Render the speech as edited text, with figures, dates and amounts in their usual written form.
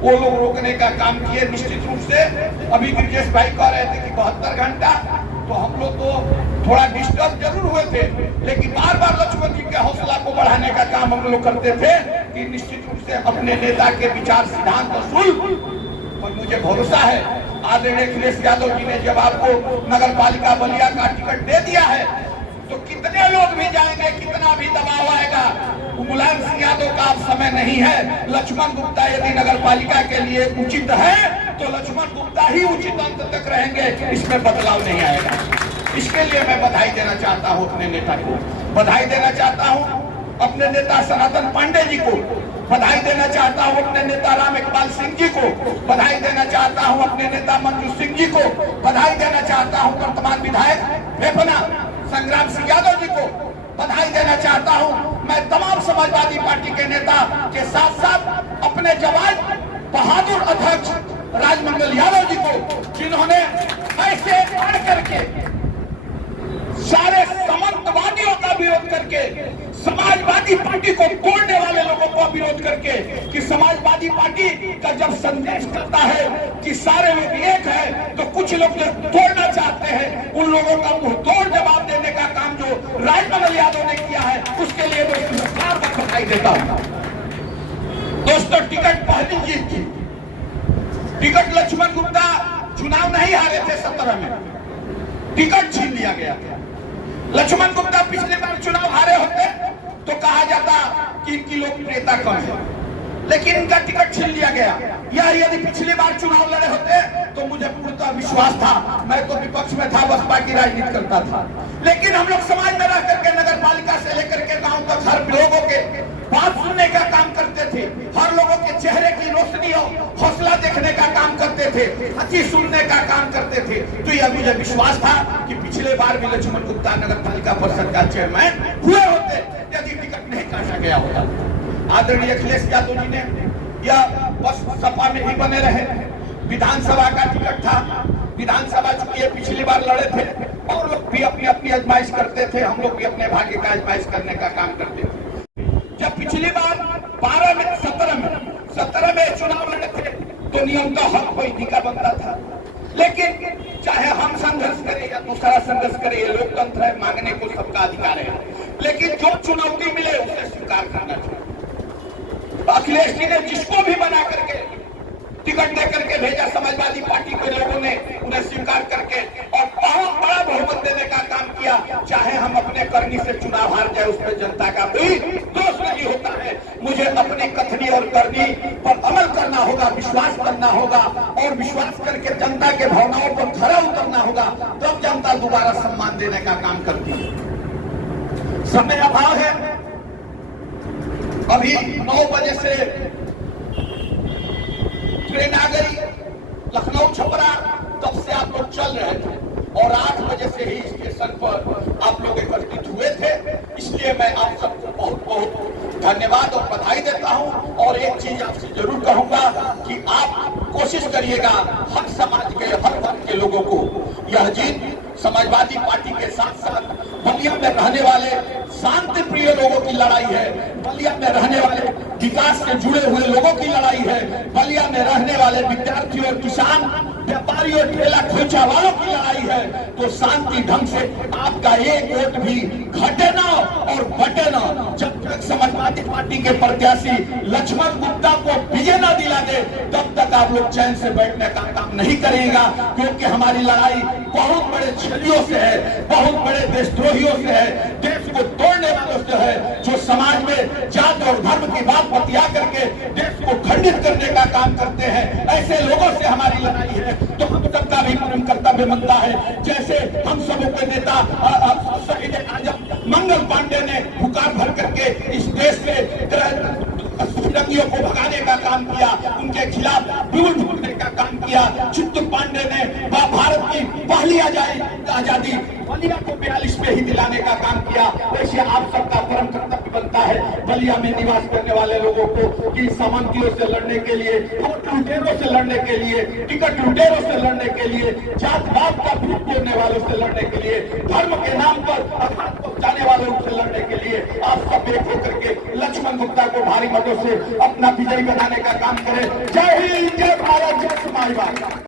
वो लोग रोकने का काम किए निश्चित रूप से। अभी ब्रिजेश भाई कह रहे थे कि 72 घंटा, तो हम लोग तो थोड़ा डिस्टर्ब जरूर हुए थे, लेकिन बार बार लक्ष्मण जी के हौसला को बढ़ाने का काम हम लोग करते थे कि निश्चित रूप से अपने नेता के विचार सिद्धांत को सुन। और मुझे भरोसा है आदरणीय अखिलेश यादव जी ने जब आपको नगर पालिका बलिया का टिकट दे दिया है तो कितने लोग भी जाएंगे, कितना भी दबाव आएगा, मुलायम सिंह यादव का अब समय नहीं है। लक्ष्मण गुप्ता यदि नगर पालिका के लिए उचित है तो लक्ष्मण गुप्ता ही उचित अंत तक रहेंगे, इसमें बदलाव नहीं आएगा। इसके लिए मैं बधाई देना चाहता हूं अपने नेता को, बधाई देना चाहता हूं अपने नेता सनातन पांडे जी को, बधाई देना चाहता हूं अपने नेता राम इकबाल सिंह जी को, बधाई देना चाहता हूं अपने नेता मंजू सिंह जी को, बधाई देना चाहता हूं वर्तमान विधायक फेफना संग्राम सिंह यादव जी को, बधाई देना चाहता हूं मैं तमाम समाजवादी पार्टी के नेता के साथ साथ अपने जवान बहादुर अध्यक्ष राजमंगल यादव जी को, जिन्होंने ऐसे बढ़ करके सारे सामंतवादियों का विरोध करके समाजवादी पार्टी को तोड़ने वाले लोगों का विरोध करके, कि समाजवादी पार्टी का जब संदेश करता है कि सारे लोग एक है तो कुछ लोग जो तोड़ना चाहते हैं उन लोगों का मुंह तोड़ जवाब देने का काम जो राजमंगल यादव ने किया है, उसके लिए मैं बार बार बधाई देता हूं। दोस्तों, टिकट पहली जीत थी, टिकट लक्ष्मण गुप्ता चुनाव नहीं हारे थे 17 में, टिकट छीन लिया गया था। लक्ष्मण गुप्ता पिछले बार चुनाव हारे होते तो कहा जाता कि इनकी लोकप्रियता कम है, लेकिन इनका टिकट छीन लिया गया। या यदि पिछली बार चुनाव लड़े होते तो मुझे पूर्णतः विश्वास था, मैं तो विपक्ष में था, बसपा की राजनीति करता था, लेकिन हम लोग समाज में रह करके नगर पालिका से लेकर के गांव तक हर लोगों के बात सुनने का काम करते थे, हर लोगों के चेहरे की रोशनी और हौसला देखने का काम करते थे, हंसी सुनने का काम करते थे। तो यह मुझे विश्वास था कि पिछले बार भी लक्ष्मण गुप्ता नगर पालिका परिषद का चेयरमैन हुए होते यदि टिकट नहीं काटा गया होता। आदरणीय अखिलेश यादव जी ने या बस सपा में ही बने रहे, विधानसभा का टिकट था, विधानसभा चुकी पिछली बार लड़े थे और लोग भी अपनी अपनी आजमाइश करते थे, हम लोग भी अपने भाग्य का आजमाइश करने का काम करते थे। जब पिछली बार 12 में 17 में चुनाव लड़े थे तो नियम का हक कोई का बनता था, लेकिन चाहे हम संघर्ष करें या दूसरा संघर्ष करे, ये लोकतंत्र है, मांगने को सबका अधिकार है, लेकिन जो चुनौती मिले उसे स्वीकार करना चाहिए। अखिलेश जी ने जिसको भी बना करके टिकट दे करके भेजा, समाजवादी पार्टी के लोगों ने उन्हें स्वीकार करके और बहुत बड़ा बहुमत देने का काम किया। चाहे हम अपने करनी से चुनाव हार जाए, उसमें जनता का भी दोष नहीं होता है। मुझे अपनी कथनी और करनी पर अमल करना होगा, विश्वास करना होगा और विश्वास करके जनता के भावनाओं पर खरा उतरना होगा, तब जनता दोबारा सम्मान देने का काम करती है। समय अभाव है, अभी 9 बजे से ट्रेन आ गई लखनऊ छपरा, तब से आप लोग चल रहे थे और 8 बजे से ही स्टेशन पर आप लोग एकत्रित हुए थे। इसलिए मैं आप सबको बहुत बहुत धन्यवाद और बधाई देता हूं। और एक चीज आपसे जरूर कहूंगा कि आप कोशिश करिएगा हर समाज के हर वर्ग के लोगों को यह जीत समाजवादी पार्टी के साथ साथ बलिया में रहने वाले शांति प्रिय लोगों की लड़ाई है, बलिया में रहने वाले विकास से जुड़े हुए लोगों की लड़ाई है, बलिया में रहने वाले विद्यार्थियों और किसान व्यापारियों ठेला खोचा वालों की लड़ाई है। तो शांति ढंग से आपका एक वोट भी घटे ना और बटे ना। जब तक समाजवादी पार्टी के प्रत्याशी लक्ष्मण गुप्ता को विजय न दिला दे तब तक आप लोग चैन से बैठने का काम नहीं करेगा, क्योंकि हमारी लड़ाई बहुत बड़े छलियों से है, बहुत बड़े देशद्रोहियों से है, देश को तोड़ने वालों से है, जो समाज में जात और धर्म की बात बतिया करके देश को खंडित करने का काम करते हैं। ऐसे लोगों से हमारी लड़ाई है। तो हम सबका भी परम कर्तव्य बनता है, जैसे हम सब के नेता शहीद आजम मंगल पांडे ने पुकार भर करके इस देश से फिरंगियों को भगाने का काम किया, उनके खिलाफ बिगुल फूटने का काम किया। चित्तू पांडे ने भारत की पहली आजादी बलिया को 42 में ही दिलाने का काम किया। वैसे आप सबका परम कर्तव्य बनता है बलिया में निवास करने वाले लोगों को कि सामंतियों से लड़ने के लिए, वोट लुटेरों से लड़ने के लिए, टिकट लुटेरों से लड़ने के लिए, जात पात का भूत बोलने वालों से लड़ने के लिए, धर्म के नाम पर आघात पहुंचाने वालों से लड़ने के लिए आप सब एक होकर के लक्ष्मण गुप्ता को को भारी मतों से अपना विजयी बनाने का काम करे। जय हिंद, जय भारत, जय समाजवाद।